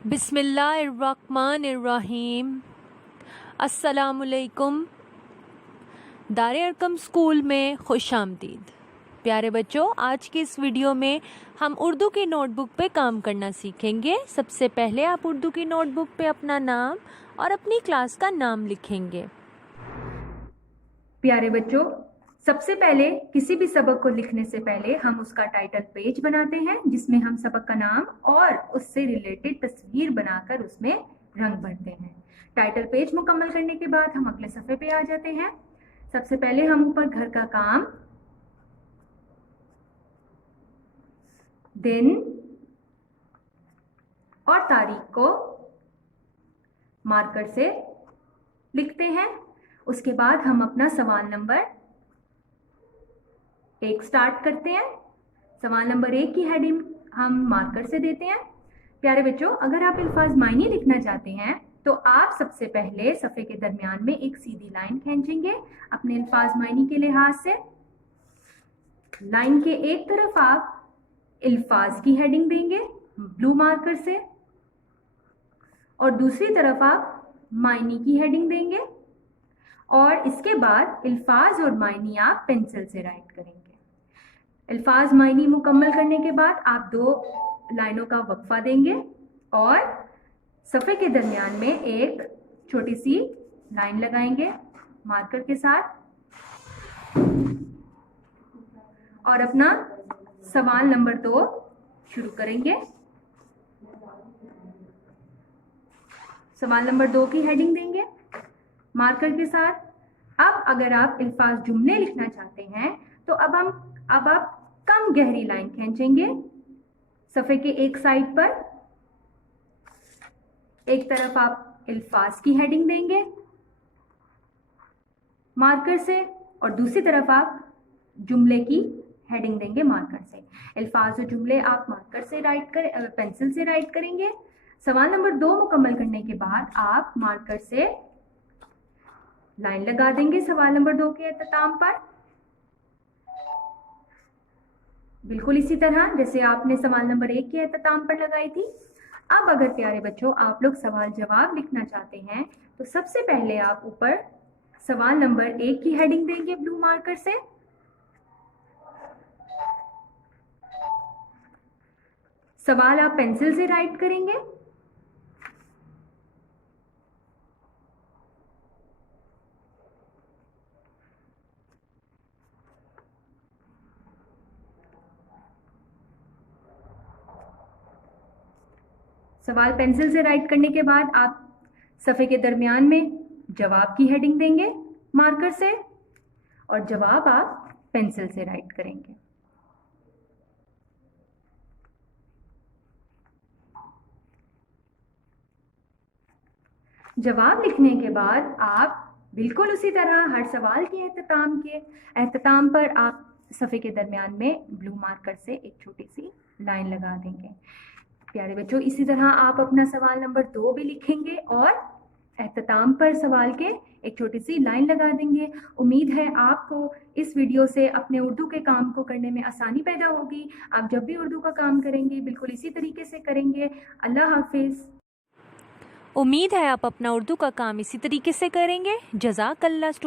बिस्मिल्लाहिर्रहमानिर्रहीम। अस्सलामुअलैकुम। दारे अरकम स्कूल में खुश आमदीद। प्यारे बच्चों, आज की इस वीडियो में हम उर्दू की नोटबुक पे काम करना सीखेंगे। सबसे पहले आप उर्दू की नोटबुक पे अपना नाम और अपनी क्लास का नाम लिखेंगे। प्यारे बच्चों, सबसे पहले किसी भी सबक को लिखने से पहले हम उसका टाइटल पेज बनाते हैं, जिसमें हम सबक का नाम और उससे रिलेटेड तस्वीर बनाकर उसमें रंग भरते हैं। टाइटल पेज मुकम्मल करने के बाद हम अगले सफ़े पे आ जाते हैं। सबसे पहले हम ऊपर घर का काम, दिन और तारीख को मार्कर से लिखते हैं। उसके बाद हम अपना सवाल नंबर 1 स्टार्ट करते हैं। सवाल नंबर 1 की हेडिंग हम मार्कर से देते हैं। प्यारे बच्चों, अगर आप अल्फाज मायने लिखना चाहते हैं तो आप सबसे पहले सफ़े के दरमियान में एक सीधी लाइन खींचेंगे अपने अल्फाज मायने के लिहाज से। लाइन के एक तरफ आप अल्फाज की हेडिंग देंगे ब्लू मार्कर से और दूसरी तरफ आप मायने की हेडिंग देंगे, और इसके बाद अल्फाज और मायने आप पेंसिल से राइट करेंगे। अल्फाज मायने मुकम्मल करने के बाद आप 2 लाइनों का वक्फा देंगे और सफ़े के दरमियान में एक छोटी सी लाइन लगाएंगे मार्कर के साथ और अपना सवाल नंबर 2 शुरू करेंगे। सवाल नंबर 2 की हेडिंग देंगे मार्कर के साथ। अब अगर आप अल्फाज जुमले लिखना चाहते हैं तो अब आप कम गहरी लाइन खींचेंगे सफ़े के एक साइड पर। एक तरफ आप अल्फाज की हेडिंग देंगे मार्कर से और दूसरी तरफ आप जुमले की हेडिंग देंगे मार्कर से। अल्फाज और जुमले आप मार्कर से पेंसिल से राइट करेंगे। सवाल नंबर 2 मुकम्मल करने के बाद आप मार्कर से लाइन लगा देंगे सवाल नंबर 2 के अख्ताम पर, बिल्कुल इसी तरह जैसे आपने सवाल नंबर 1 के अख्ताम पर लगाई थी। अब अगर प्यारे बच्चों आप लोग सवाल जवाब लिखना चाहते हैं तो सबसे पहले आप ऊपर सवाल नंबर 1 की हेडिंग देंगे ब्लू मार्कर से। सवाल आप पेंसिल से राइट करेंगे। सवाल पेंसिल से राइट करने के बाद आप सफ़े के दरमियान में जवाब की हेडिंग देंगे मार्कर से और जवाब आप पेंसिल से राइट करेंगे। जवाब लिखने के बाद आप बिल्कुल उसी तरह हर सवाल के एहतमाम पर आप सफ़े के दरमियान में ब्लू मार्कर से एक छोटी सी लाइन लगा देंगे। प्यारे बच्चों, इसी तरह आप अपना सवाल नंबर 2 भी लिखेंगे और एहतमाम पर सवाल के एक छोटी सी लाइन लगा देंगे। उम्मीद है आपको इस वीडियो से अपने उर्दू के काम को करने में आसानी पैदा होगी। आप जब भी उर्दू का काम करेंगे बिल्कुल इसी तरीके से करेंगे। अल्लाह हाफिज़। उम्मीद है आप अपना उर्दू का काम इसी तरीके से करेंगे। जज़ाकल्लाह।